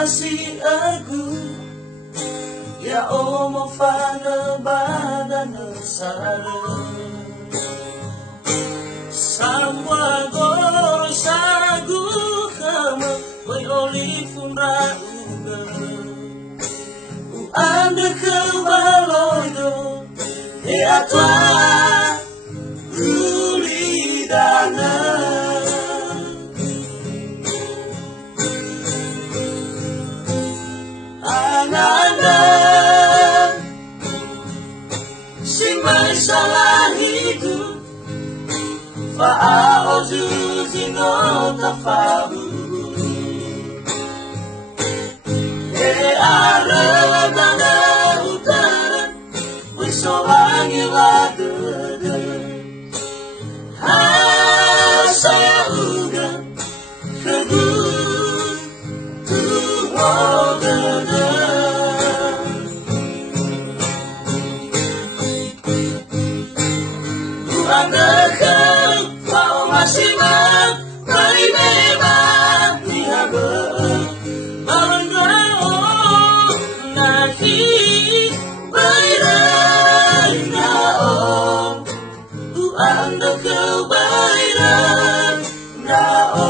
masih aku ya omo fana badan sare samwa go sagu kama wai olifun rauga anda kembaloido e atwa ulidana ananda sing masalah hidup fa'aozu zino tafabu e aradana utara wisobangi wadada saya udah kedua wadada Bukan kau masih mari bebas dihabe Balondrao nasi bairang anda kebairan nao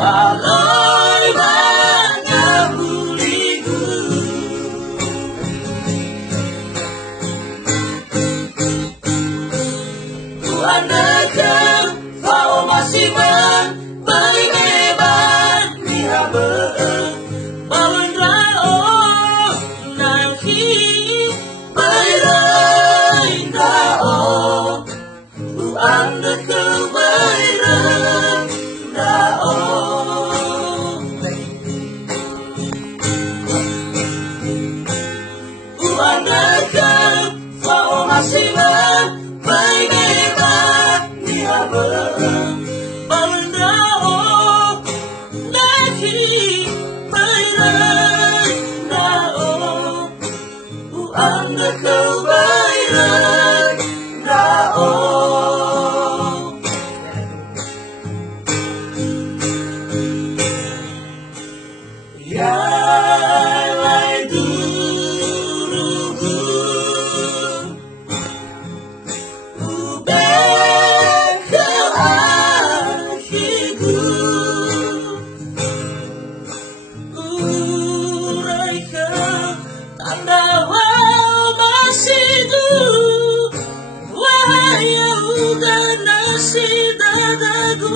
Baloi bangga muliku Tuhan dekat kau masih beli beban dihabe Balondrao nangki bairain dao Tuhan dekat bairain dao Dekat kau masih beli beban dihabe Balondrao nangki bairain dao Tuhan dekat bairain dao Dadaku